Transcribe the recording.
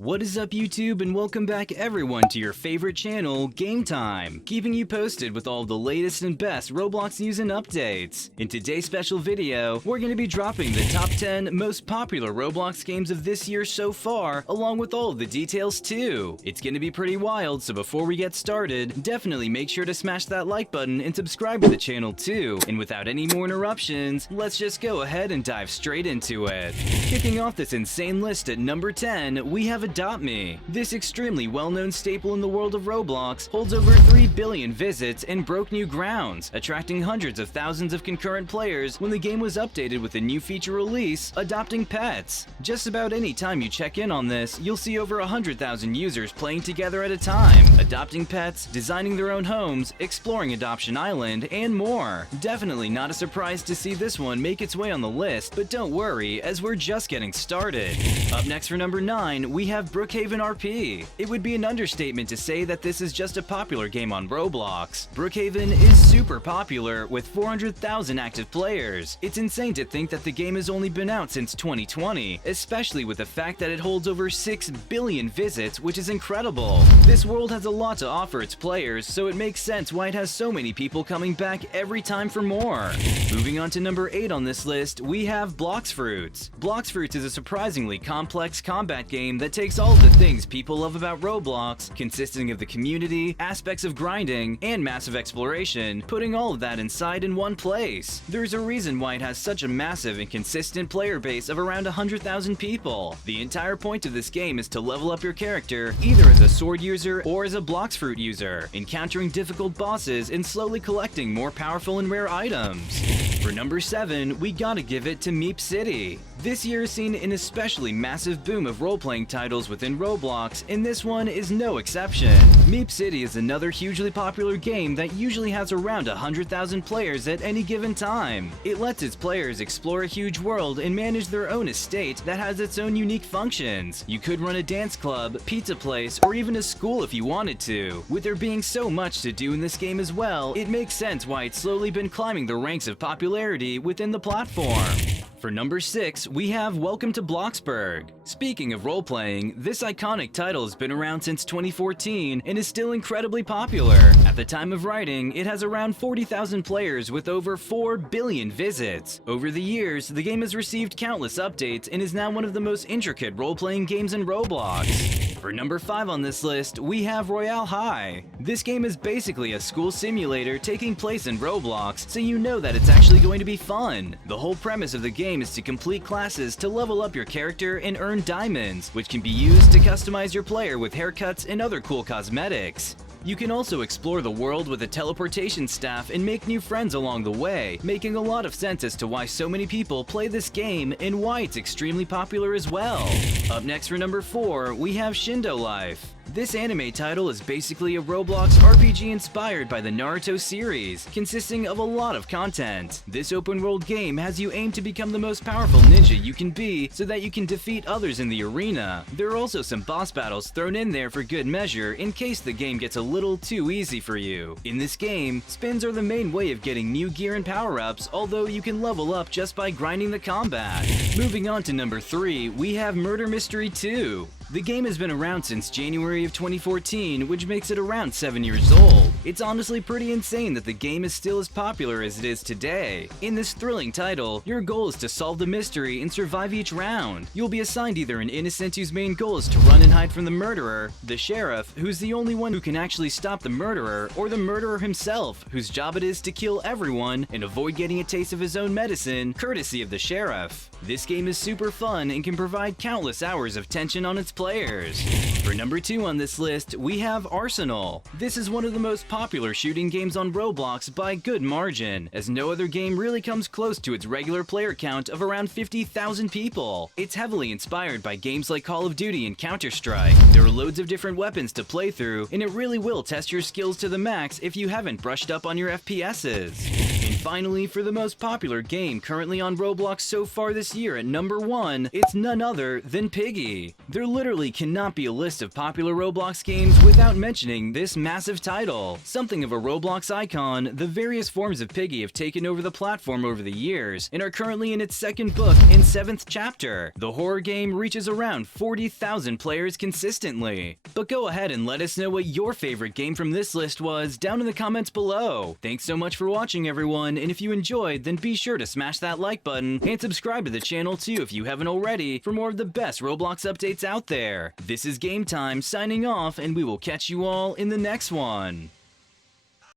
What is up YouTube, and welcome back everyone to your favorite channel, Game Time, keeping you posted with all the latest and best Roblox news and updates. In today's special video, we're going to be dropping the top 10 most popular Roblox games of this year so far, along with all of the details too. It's going to be pretty wild, so before we get started, definitely make sure to smash that like button and subscribe to the channel too. And without any more interruptions, let's just go ahead and dive straight into it. Kicking off this insane list at number 10, we have Adopt Me. This extremely well-known staple in the world of Roblox holds over 3 billion visits and broke new grounds, attracting hundreds of thousands of concurrent players when the game was updated with a new feature release, adopting pets. Just about any time you check in on this, you'll see over 100,000 users playing together at a time, adopting pets, designing their own homes, exploring Adoption Island, and more. Definitely not a surprise to see this one make its way on the list, but don't worry, as we're just getting started. Up next for number 9, we have BROOKHAVEN RP. It would be an understatement to say that this is just a popular game on Roblox. BROOKHAVEN is super popular with 400,000 active players. It's insane to think that the game has only been out since 2020, especially with the fact that it holds over 6 billion visits, which is incredible. This world has a lot to offer its players, so it makes sense why it has so many people coming back every time for more. Moving on to number 8 on this list, we have BLOXBURG. BLOXBURG is a surprisingly complex combat game that takes all of the things people love about Roblox, consisting of the community, aspects of grinding, and massive exploration, putting all of that inside in one place. There's a reason why it has such a massive and consistent player base of around 100,000 people. The entire point of this game is to level up your character either as a sword user or as a BLOXBURG user, encountering difficult bosses and slowly collecting more powerful and rare items. For number 7, we gotta give it to MEEP City. This year has seen an especially massive boom of role-playing titles within Roblox, and this one is no exception. MEEP City is another hugely popular game that usually has around 100,000 players at any given time. It lets its players explore a huge world and manage their own estate that has its own unique functions. You could run a dance club, pizza place, or even a school if you wanted to. With there being so much to do in this game as well, it makes sense why it's slowly been climbing the ranks of popularity within the platform. For number 6, we have Welcome to BLOXBURG. Speaking of role-playing, this iconic title has been around since 2014 and is still incredibly popular. At the time of writing, it has around 40,000 players with over 4 billion visits. Over the years, the game has received countless updates and is now one of the most intricate role-playing games in Roblox. For number 5 on this list, we have Royale High. This game is basically a school simulator taking place in Roblox, so you know that it's actually going to be fun. The whole premise of the game is to complete classes to level up your character and earn diamonds, which can be used to customize your player with haircuts and other cool cosmetics. You can also explore the world with a teleportation staff and make new friends along the way, making a lot of sense as to why so many people play this game and why it's extremely popular as well. Up next for number 4, we have SHINDO Life. This anime title is basically a Roblox RPG inspired by the Naruto series, consisting of a lot of content. This open-world game has you aim to become the most powerful ninja you can be so that you can defeat others in the arena. There are also some boss battles thrown in there for good measure in case the game gets a little too easy for you. In this game, spins are the main way of getting new gear and power-ups, although you can level up just by grinding the combat. Moving on to number 3, we have Murder Mystery 2. The game has been around since January of 2014, which makes it around 7 years old. It's honestly pretty insane that the game is still as popular as it is today. In this thrilling title, your goal is to solve the mystery and survive each round. You'll be assigned either an innocent whose main goal is to run and hide from the murderer, the sheriff, who's the only one who can actually stop the murderer, or the murderer himself, whose job it is to kill everyone and avoid getting a taste of his own medicine, courtesy of the sheriff. This game is super fun and can provide countless hours of tension on its players. For number 2 on this list, we have Arsenal. This is one of the most popular shooting games on Roblox by a good margin, as no other game really comes close to its regular player count of around 50,000 people. It's heavily inspired by games like Call of Duty and Counter-Strike. There are loads of different weapons to play through, and it really will test your skills to the max if you haven't brushed up on your FPSs. In Finally, for the most popular game currently on Roblox so far this year at number 1, it's none other than Piggy. There literally cannot be a list of popular Roblox games without mentioning this massive title. Something of a Roblox icon, the various forms of Piggy have taken over the platform over the years and are currently in its second book and 7th chapter. The horror game reaches around 40,000 players consistently. But go ahead and let us know what your favorite game from this list was down in the comments below. Thanks so much for watching, everyone, and if you enjoyed, then be sure to smash that like button and subscribe to the channel too if you haven't already for more of the best Roblox updates out there. This is Game Time signing off, and we will catch you all in the next one.